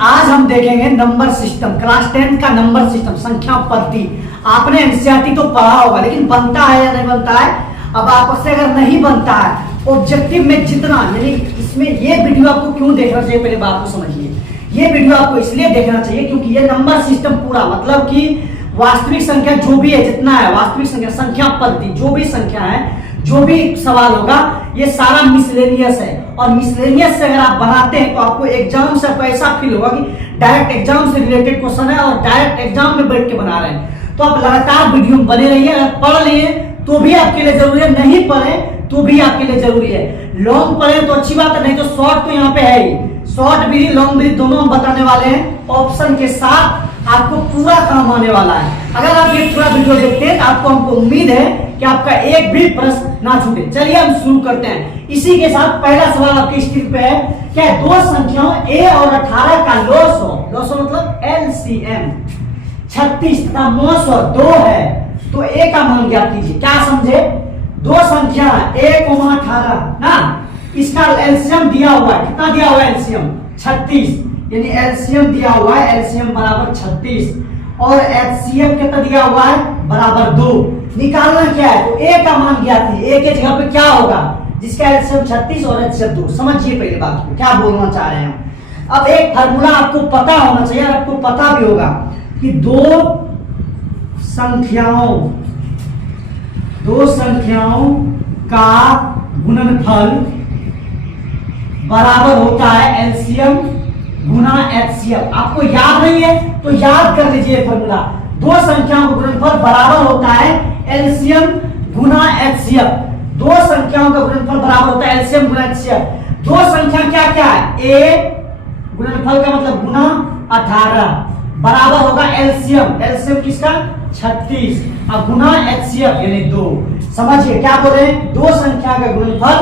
आज हम देखेंगे नंबर सिस्टम, क्लास 10 का नंबर सिस्टम, संख्या पद्धति। आपने एनसीईआरटी तो पढ़ा होगा, लेकिन बनता है या नहीं बनता है। अब आपसे अगर नहीं बनता है, ऑब्जेक्टिव में जितना, यानी इसमें ये वीडियो आपको क्यों देखना चाहिए, पहले बात को समझिए। ये वीडियो आपको इसलिए देखना चाहिए क्योंकि ये नंबर सिस्टम पूरा, मतलब कि वास्तविक संख्या जो भी है, जितना है वास्तविक संख्या, संख्या पद्धति, जो भी संख्या है, जो भी सवाल होगा, ये सारा मिसलेनियस है। और मिसलेनियस से अगर आप बनाते हैं तो आपको एग्जाम से आपको ऐसा फील होगा कि डायरेक्ट एग्जाम से रिलेटेड क्वेश्चन है और डायरेक्ट एग्जाम में बैठ के बना रहे हैं। तो आप लगातार वीडियो में बने रहिए। अगर पढ़ लिए तो भी आपके लिए जरूरी है, नहीं पढ़े तो भी आपके लिए जरूरी है। लॉन्ग पढ़े तो अच्छी बात है, नहीं तो शॉर्ट तो यहाँ पे है ही। शॉर्ट भी लॉन्ग भी दोनों हम बताने वाले हैं, ऑप्शन के साथ आपको पूरा काम आने वाला है। अगर आप ये पूरा वीडियो देखते हैं तो आपको हमको उम्मीद है कि आपका एक भी प्रश्न ना छूटे। चलिए हम शुरू करते हैं। इसी के साथ पहला सवाल आपकी स्क्रीन पे है, क्या दो संख्याओं a और 18 का लॉस मतलब एलसीएम 36 तथा 902 है, तो a का मान ज्ञात कीजिए। क्या समझे? दो संख्या a, 18 ना, इसका एलसीएम दिया हुआ है। कितना दिया हुआ है एलसीएम? 36, यानी एलसीएम दिया हुआ है, एलसीएम बराबर 36 और एचसीएफ कितना दिया हुआ है? बराबर 2। निकालना क्या है? तो a का मान ज्ञात कीजिए। a के जगह पे क्या होगा? जिसका एलसीएम 36 और एचसीएफ 2। समझिए पहले बात को, क्या बोलना चाह रहे हैं। अब एक फार्मूला आपको पता होना चाहिए, और आपको पता भी होगा कि दो संख्याओं का गुणनफल बराबर होता है एलसीएम गुना एचसीएफ। आपको याद नहीं है तो याद कर लीजिए फॉर्मूला। दो संख्याओं का गुणनफल बराबर होता है एलसीएम गुना एचसीएफ। दो संख्याओं का गुणनफल बराबर होता है एलसीएम गुना एचसीएफ। दो संख्या क्या क्या है? ए गुणनफल का मतलब गुना 18 बराबर होगा एलसीएम। एलसीएम किसका? 36 और गुना एचसीएफ यानी 2। समझिए क्या बोल रहे हैं? दो संख्या का गुणनफल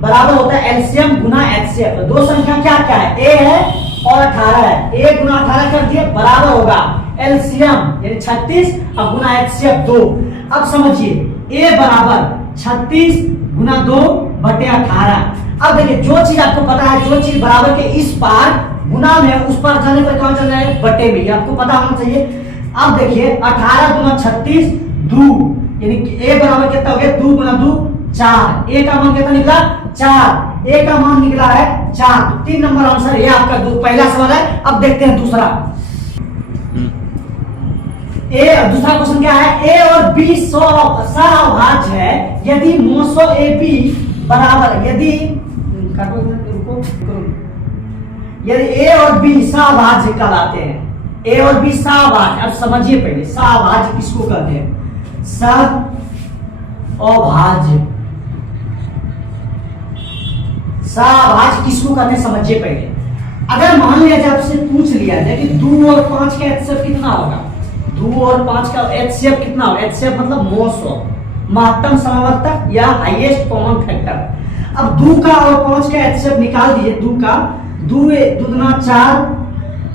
बराबर होता है एलसीएम गुना एचसीएफ। दो संख्या क्या क्या है? ए है और 18 है। ए गुना 18 कर दिए, बराबर होगा एलसीएम यानी 36 और गुना एचसीएफ 2। अब समझिए ए बराबर 36 गुना 2 बटे 18। अब देखिए जो चीज आपको पता है, जो चीज बराबर के इस पार गुना में उस पार जाने पर कौन चल जाएगा? बटे में। आपको पता होना चाहिए। अब देखिए 18 गुना 36 2, यानी ए बराबर कितना हो गया? 2 गुना 2 4। ए का मान कितना निकला? 4। ए का मान निकला है 4। 3 नंबर आंसर ये आपका पहला सवाल है। अब देखते हैं दूसरा। दूसरा क्वेश्चन क्या है? ए और बी सहभाज्य है यदि 900 ए बी बराबर, यदि ए और बी सहभाज्य कहलाते हैं। ए और बी सहभाज्य। अब समझिए पहले सहभाज्य किसको कहते हैं? सहभाज्य किसको कहते हैं समझिए पहले। अगर मान लिया जाए, आपसे पूछ लिया जाए कि 2 और 5 का एचसीएफ कितना होगा? 2 और 5 का एचसीएफ कितना होगा? एचसीएफ मतलब 900, महत्तम समवर्तक या हाईएस्ट कॉमन फैक्टर। अब 2 का और 5 का एचसीएफ निकाल दीजिए। 2 का 2 दूना 4,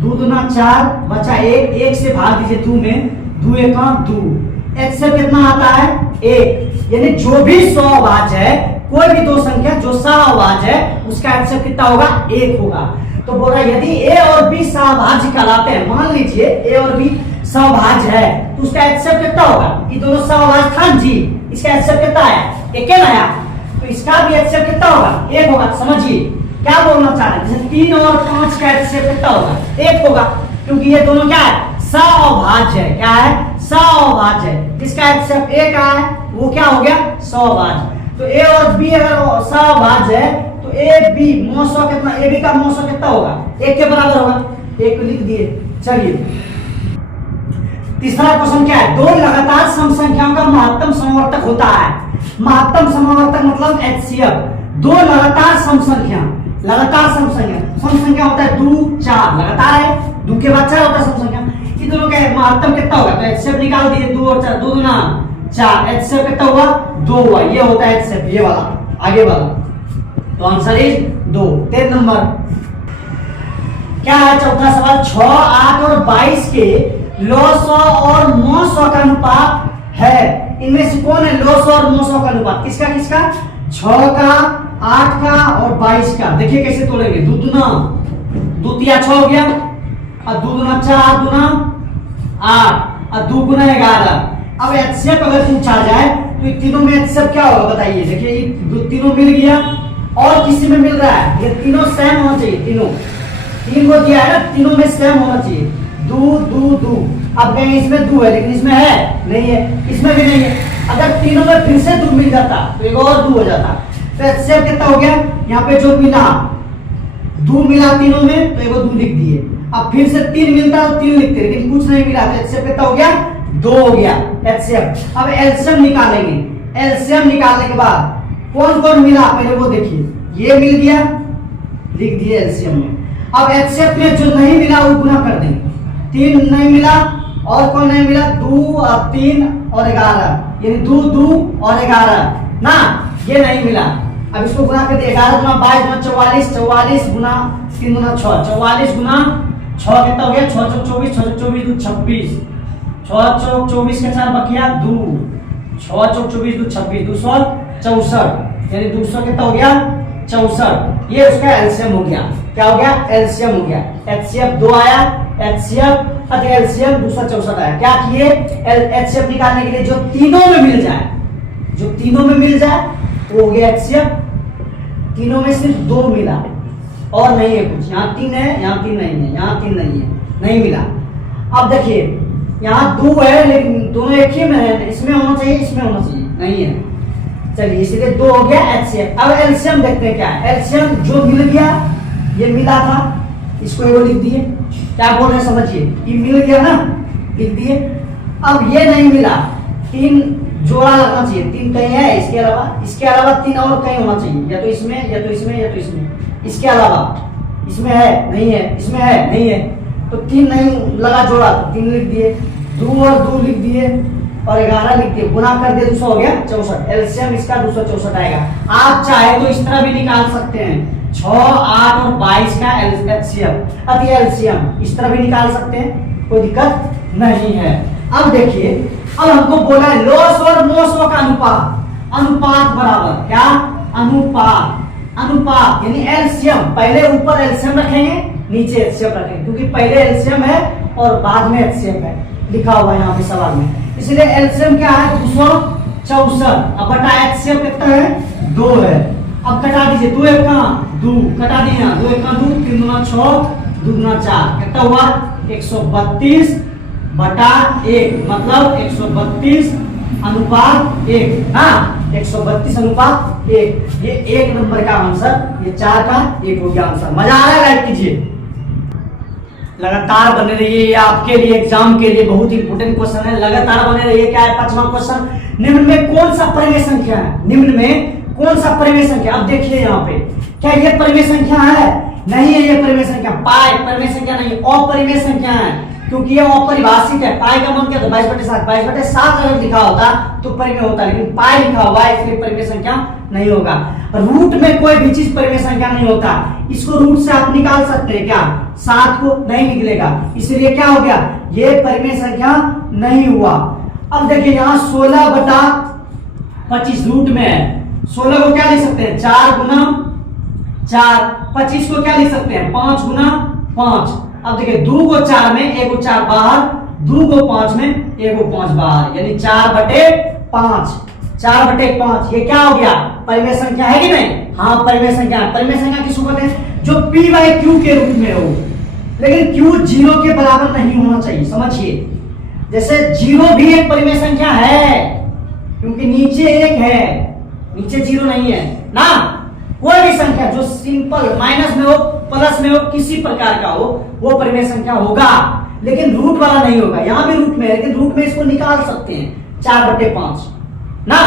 2 दूना 4 बचा 1, 1 से भाग दीजिए 2 में, 2 एका 2। एचसीएफ कितना आता है? 1। यानी जो भी सहभाज्य है, कोई भी दो संख्या जो सहभाज्य है, उसका एचसीएफ कितना होगा? 1 होगा। तो बोल रहा है यदि ए और बी सहभाज्य कहलाते हैं, मान लीजिए ए और बी सहभाज्य है, तो उसका एचसीएफ कितना होगा? ये दोनों सहभाज्य था जी, इसका एचसीएफ कितना है? 1 आया, तो इसका भी एचसीएफ कितना होगा? 1 होगा। समझिए क्या बोलना चाह रहे हैं? जैसे 3 और 5 का एचसीएफ कितना होगा? 1 होगा, क्योंकि ये दोनों क्या है? सहभाज्य है। क्या है? सहभाज्य है। इसका एचसीएफ 1 है, वो क्या हो गया? सहभाज्य। तो ए और बी अगर सहभाज्य है तो ए बी 900 कितना? ए बी का 900 कितना होगा? 1 के बराबर होगा। 1 लिख दिए। चलिए तीसरा क्वेश्चन क्या है? दो लगातार सम संख्याओं का महत्तम समवर्तक होता है। महत्तम समवर्तक मतलब एचसीएफ। दो लगातार सम संख्या, लगातार सम संख्या होता है 2 4, लगातार है, 2 के बाद 4 होता है सम संख्या। ये दोनों का महत्तम कितना होगा? तो एचसीएफ निकाल दिए। 2 और 4, 2 दूना 4, एचसीएफ कितना हुआ? 2 हुआ। ये होता है एचसीएफ, ये वाला आगे वाला। तो आंसर इज 2। 3 नंबर क्या है? चौथा सवाल। 6, 8 और 22 के 900 और 900 का अनुपात है। इनमें से कौन है 900 और 900 का अनुपात? किसका किसका? 6 का, 8 का और 22 का। देखिए कैसे तोड़ेंगे। 2 दूना 2 तिया 6 हो गया, और 2 दूना 4, दूना 8, और 2 गुना 11। अब एचसीएफ अगर पूछा जाए तो इन तीनों में एचसीएफ क्या होगा बताइए। देखिए ये तीनों मिल गया, और किसी में मिल रहा है, ये तीनों सेम होना चाहिए। तीनों 3 को दिया है ना, तीनों में सेम होना चाहिए। 2 2 2। अब कहीं इसमें 2 है लेकिन इसमें है नहीं है, इसमें भी नहीं है। अगर तीनों में फिर से 2 मिल जाता तो एक और 2 हो जाता। तो एचसीएफ कितना हो गया, यहाँ पे जो मिला 2 मिला तीनों में तो एक 2 लिख दिए। अब फिर से 3 मिलता तो 3 लिखते, लेकिन कुछ नहीं मिला तो एचसीएफ कितना हो गया, 2 हो गया एचसीएफ। अब एलसीएम निकालेंगे। एलसीएम निकालने के बाद कौन कौन मिला पहले वो देखिए, ये मिल गया, लिख दिए एलसीएम में। अब एचसीएफ में जो नहीं मिला वो गुना कर देंगे। 3 नहीं मिला, और कौन नहीं मिला, 2 और 3 और 11, यानी 2 2 और 11 ना, ये नहीं मिला। अब इसको गुना कर दिए, 11 गुना 22 गुना 44, 44 गुना 3 गुना 6, 44 गुना 6 कितना हो गया, 6 चौक 24, 6 चौक 24 2 26, 6 चौक 24 का 4 बकिया 2, 6 चौक 24 2 26, 264, यानी 200 कितना हो गया, 64। ये उसका एलसीएम हो गया। क्या हो गया, एलसीएम हो गया। एचसीएफ 2 आया, एचसीएफ अति एलसीएम 264 आया। क्या किए, एचसीएफ निकालने के लिए जो तीनों में मिल जाए, जो तीनों में मिल जाए वो हो गया एचसीएफ। तीनों में सिर्फ 2 मिला और नहीं है कुछ, यहाँ 3 है, यहाँ 3 नहीं है, यहाँ 3 नहीं है, नहीं मिला। अब देखिए यहाँ 2 है लेकिन दोनों एक ही में है, इसमें होना चाहिए, इसमें होना चाहिए, नहीं है। चलिए इसलिए 2 हो गया एचसीएफ। अब एलसीएम देखते हैं क्या है। एलसीएम जो मिल गया, ये मिला था, इसको ये लिख दिए। क्या बोल रहे हैं समझिए, ये मिल गया ना, लिख दिए। अब ये नहीं मिला, 3 जोड़ा लगना चाहिए, 3 कहीं है इसके अलावा 3 और कहीं होना चाहिए, या तो इसमें या तो इसमें या तो इसमें। इसके अलावा इसमें है नहीं है, इसमें है नहीं है, तो 3 नहीं लगा जोड़ा तो 3 लिख दिए, 2 और 2 लिख दिए और 11 लिख दिए, गुना कर दिए 200 हो गया 64। एलसीएम इसका 264 आएगा। आप चाहे तो इस तरह भी निकाल सकते हैं, 6 8 और 22 का एचसीएफ अति एलसीएम इस तरह भी निकाल सकते हैं, कोई दिक्कत नहीं है। अब देखिए, अब हमको बोला है लॉस और मोसो का अनुपात। अनुपात बराबर क्या, अनुपात यानी एलसीएम, पहले ऊपर एलसीएम रखेंगे, नीचे एचसीएफ रखेंगे, क्योंकि पहले एलसीएम है और बाद में एचसीएफ है, लिखा हुआ है यहाँ पे सवाल में। इसलिए एलसीएम क्या है, 264। अब बटा एचसीएफ कितना है, 2 है। अब कटा दीजिए, 2 एक कहाँ, 2 कटा दिए, 2 एक कहाँ 2, 3 दूना 6, 2 दूना 4, कितना हुआ 132 बटा 1, मतलब 132 अनुपात 1 ना, 132 अनुपात 1। ये 1 नंबर का आंसर, ये 4 का 1 हो गया आंसर। मजा आ रहा है, लाइक कीजिए, लगातार बने रहिए, आपके लिए एग्जाम के लिए बहुत इंपोर्टेंट क्वेश्चन है, लगातार बने रहिए। क्या है 5वां क्वेश्चन, निम्न में कौन सा परिमेय संख्या है, निम्न में कौन सा परिमेय संख्या। अब देखिए यहाँ पे, क्या ये परिमेय संख्या है, नहीं है ये परिमेय संख्या, पाई परिमेय संख्या नहीं, अपरिमेय संख्या है, क्योंकि ये अपरिभाषित है। पाई का मान क्या था, 22/7, 22/7 अगर लिखा होता तो परिमेय होता, लेकिन पाई लिखा हुआ है इसलिए परिमेय संख्या नहीं होगा। रूट में कोई भी चीज परिमेय संख्या नहीं होता, इसको रूट से आप निकाल सकते हैं क्या, 7 को नहीं निकलेगा, इसलिए क्या हो गया, ये परिमेय संख्या नहीं हुआ। अब देखिए यहाँ 16/25 रूट में है, 16 को क्या लिख सकते हैं, 4 गुना 4, 25 को क्या लिख सकते हैं, 5 गुना 5। अब देखिए 2 को 4 में, 1 को 4 बाहर, 2 को 5 में, 1 को 5 बाहर, यानी 4/5, 4/5। ये क्या हो गया, परिमेय संख्या है कि नहीं, हाँ परिमेय संख्या है। परिमेय संख्या किसको कहते हैं, जो p/q के रूप में हो, लेकिन q 0 के बराबर नहीं होना चाहिए, समझिए। जैसे 0 भी एक परिमेय संख्या है, क्योंकि नीचे 1 है, नीचे 0 नहीं है ना। कोई भी संख्या जो सिंपल माइनस में हो, प्लस में हो, किसी प्रकार का हो, वो परिमेय संख्या होगा, लेकिन रूट वाला नहीं होगा। यहाँ भी रूट में है, लेकिन रूट में इसको निकाल सकते हैं, 4/5 ना,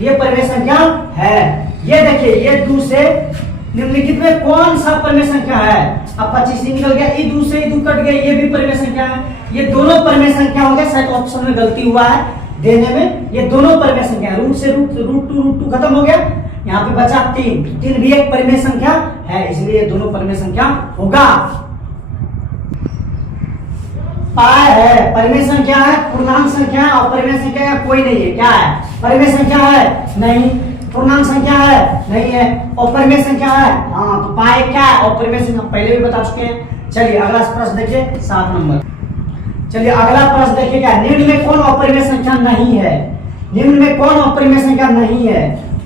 ये परिमेय संख्या है। ये देखिए, ये 2 से निम्नलिखित में कौन सा परिमेय संख्या है। अब 25 निकल गया, ये 2 से 2 कट गया, ये भी परिमेय संख्या है। ये दोनों परिमेय संख्या हो गए, शायद ऑप्शन में गलती हुआ है देने में, ये दोनों परिमेय संख्या, रूट से रूट टू खत्म हो गया, यहाँ पे बचा 3 भी एक परिमेय संख्या है, इसलिए ये दोनों परिमेय संख्या होगा। पाई है, परिमेय संख्या है, पूर्णांक संख्या है, और परिमेय संख्या का कोई नहीं है। क्या है, परिमेय संख्या है नहीं, पूर्णांक संख्या है नहीं है, और परिमेय संख्या है हाँ हाँ तो पाए क्या है, अपरिमेय संख्या पहले भी बता चुके हैं। चलिए अगला प्रश्न देखिए 7 नंबर। चलिए अगला प्रश्न देखिए क्या, निम्न में कौन अपरिमेय संख्या नहीं है? निम्न में कौन अपरिमेय संख्या नहीं है?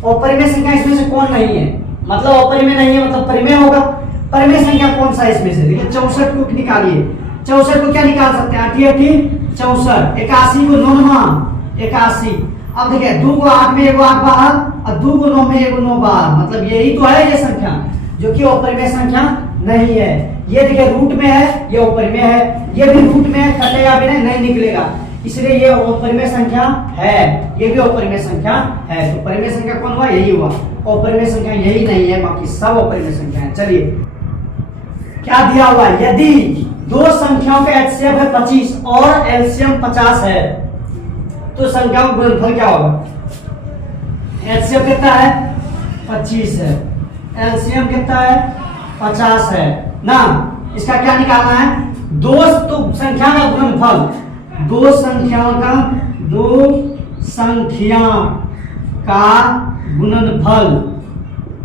अपरिमेय संख्या इसमें से कौन नहीं है? मतलब अपरिमेय नहीं है मतलब परिमेय होगा। परिमेय संख्या कौन सा इसमें से? देखिए 64 को निकालिए। 64 को क्या निकाल सकते हैं? 8 8 64, 81 को 9 81। अब देखिए 2 को 8 में 1 8 बाहर और 2 को 9 में 1 9 बाहर, मतलब यही तो है ये संख्या जो कि अपरिमेय संख्या नहीं है। ये देखिए रूट में है, ये अपरिमेय है, ये भी रूट में है, कटेगा भी नहीं निकलेगा, इसलिए ये अपरिमेय संख्या है, ये भी अपरिमेय संख्या है। तो परिमेय संख्या कौन हुआ? यही हुआ। अपरिमेय संख्या यही नहीं है, बाकी सब अपरिमेय संख्या है। चलिए क्या दिया हुआ है, यदि दो संख्याओं का एचसीएफ है 25 और एलसीएम 50 है तो संख्याओं का गुणनफल क्या होगा? एचसीएफ कितना है? 25 है, एलसीएम कितना है? 50 है ना। इसका क्या निकालना है? दो संख्या का गुणनफल, दो संख्या का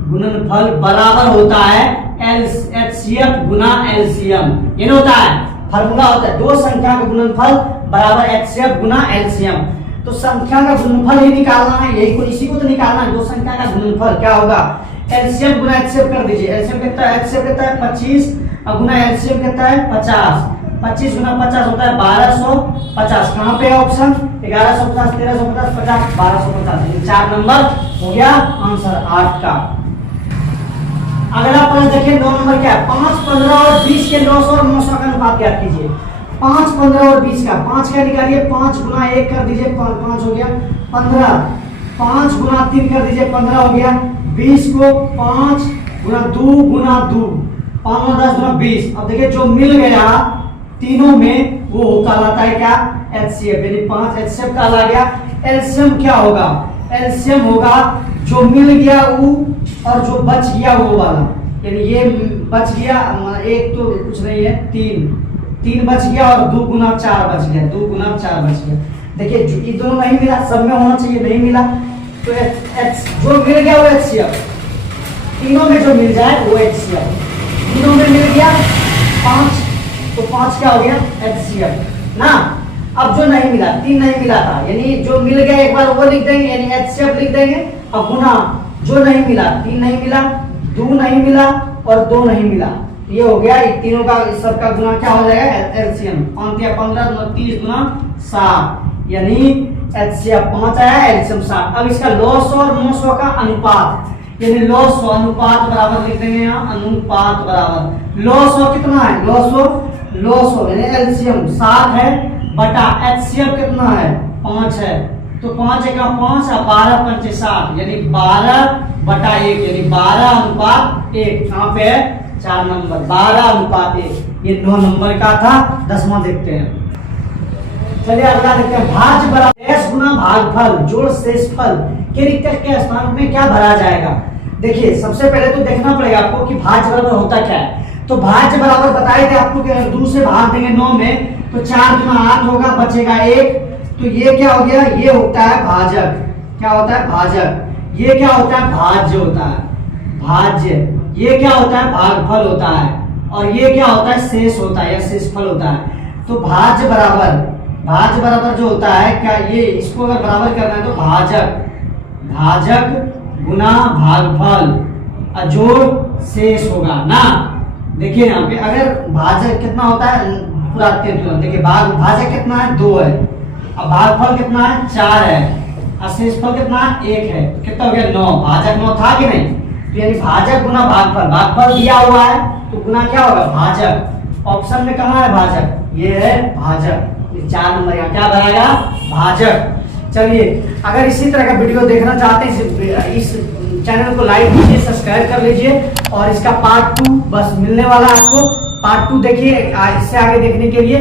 गुणनफल बराबर होता है एचसीएफ गुना एलसीएम। ये होता है फार्मूला होता है, दो संख्या का गुणनफल बराबर एचसीएफ गुना एलसीएम। तो संख्या का गुणनफल ही निकालना है, यही को इसी को तो निकालना है। दो संख्या का गुणनफल क्या होगा? एलसीएम गुना एचसीएफ कर दीजिए। एलसीएम कितना है? एचसीएफ कितना है? 25 और गुना एलसीएम कितना है? 50। 25 गुना 50 होता है 1250। कहाँ पे है ऑप्शन? 1150 1350 50 1250। 4 नंबर हो गया आंसर 8 का। अगला प्रश्न देखिए 9 नंबर क्या है? 5 15 और 20 के 900 और 900 का अनुपात ज्ञात कीजिए। 5 15 और 20 का 5 का निकालिए, 5 गुना 1 कर दीजिए 5 हो गया 15, 5 गुना 3 कर दीजिए 15 हो गया, 20 को 5 गुना 2 गुना 2 5 10 गुना 20। अब देखिए जो मिल गया तीनों में वो कहलाता है क्या? एचसीएफ, यानी 5 एचसीएफ कहला गया। एलसीएम क्या होगा? एलसीएम होगा जो मिल गया वो और जो बच गया वो वाला, यानी ये बच गया एक तो कुछ नहीं है 3 बच गया और 2 गुना 4 बच गया, 2 गुना 4 बच गया। देखिए ये दोनों नहीं मिला, सब में होना चाहिए, नहीं मिला तो जो मिल गया वो एचसीएफ, तीनों में जो मिल जाए वो एचसीएफ। तीनों में मिल गया 5 तो 5 क्या हो गया? एचसीएफ ना। अब जो नहीं मिला, 3 नहीं मिला था, यानी जो मिल गया एक बार वो लिख देंगे, यानी एचसीएफ लिख देंगे। अब गुना जो नहीं मिला, 3 नहीं मिला, 2 नहीं मिला और 2 नहीं मिला, ये हो गया इन तीनों का सबका गुना क्या हो जाएगा? एलसीएम। 5 या 15 30 गुना 60, यानी एचसीएफ 5 आया, एलसीएम 60। अब इसका लॉस और 900 का अनुपात, यानी लॉस अनुपात बराबर लिख देंगे यहाँ, अनुपात बराबर लॉस कितना है? लॉस यानी एलसीएम 60 है बटा एचसीएफ कितना है? 5 है, तो 5 एक 5 और 12 पंचे 60, यानी 12 बटा 1, यानी 12 अनुपात 1। कहाँ पे है? 4 नंबर 12 अनुपात 1। ये 9 नंबर का था। 10वां देखते हैं। चलिए अगला देखते हैं। भाज्य बराबर s गुना भागफल जोड़ शेषफल के रिक्त के स्थान में क्या भरा जाएगा? देखिए सबसे पहले तो देखना पड़ेगा आपको कि भाज्य बराबर होता क्या है। तो भाज्य बराबर बताए थे आपको कि अगर 2 से भाग देंगे 9 में तो 4 गुना 8 होगा, बचेगा 1, तो ये क्या हो गया? ये होता है भाजक। क्या होता है? भाजक। ये क्या होता है? भाज्य होता है, भाज्य। ये क्या होता है? भागफल होता है। और ये क्या होता है? शेष होता है या शेषफल होता है। तो भाज्य बराबर जो होता है क्या, ये इसको अगर बराबर करना है तो भाजक गुना भागफल जोड़ शेष होगा ना। देखिए यहाँ पे अगर भाजक कितना होता है पूरा देखिए भाजक कितना है? 2 है, अब भागफल कितना है? 4 है, और शेषफल कितना है? 1 है, तो कितना हो गया? 9। भाजक 9 था कि नहीं? तो यानी भाजक गुना भागफल, भागफल दिया हुआ है तो गुना क्या होगा? भाजक। ऑप्शन में कहाँ है भाजक? ये है भाजक। 4 नंबर यहाँ क्या बनाएगा? भाजक। चलिए अगर इसी तरह का वीडियो देखना चाहते हैं इस चैनल को लाइक कीजिए, सब्सक्राइब कर लीजिए, और इसका पार्ट 2 बस मिलने वाला है आपको। पार्ट 2 देखिए इससे आगे देखने के लिए।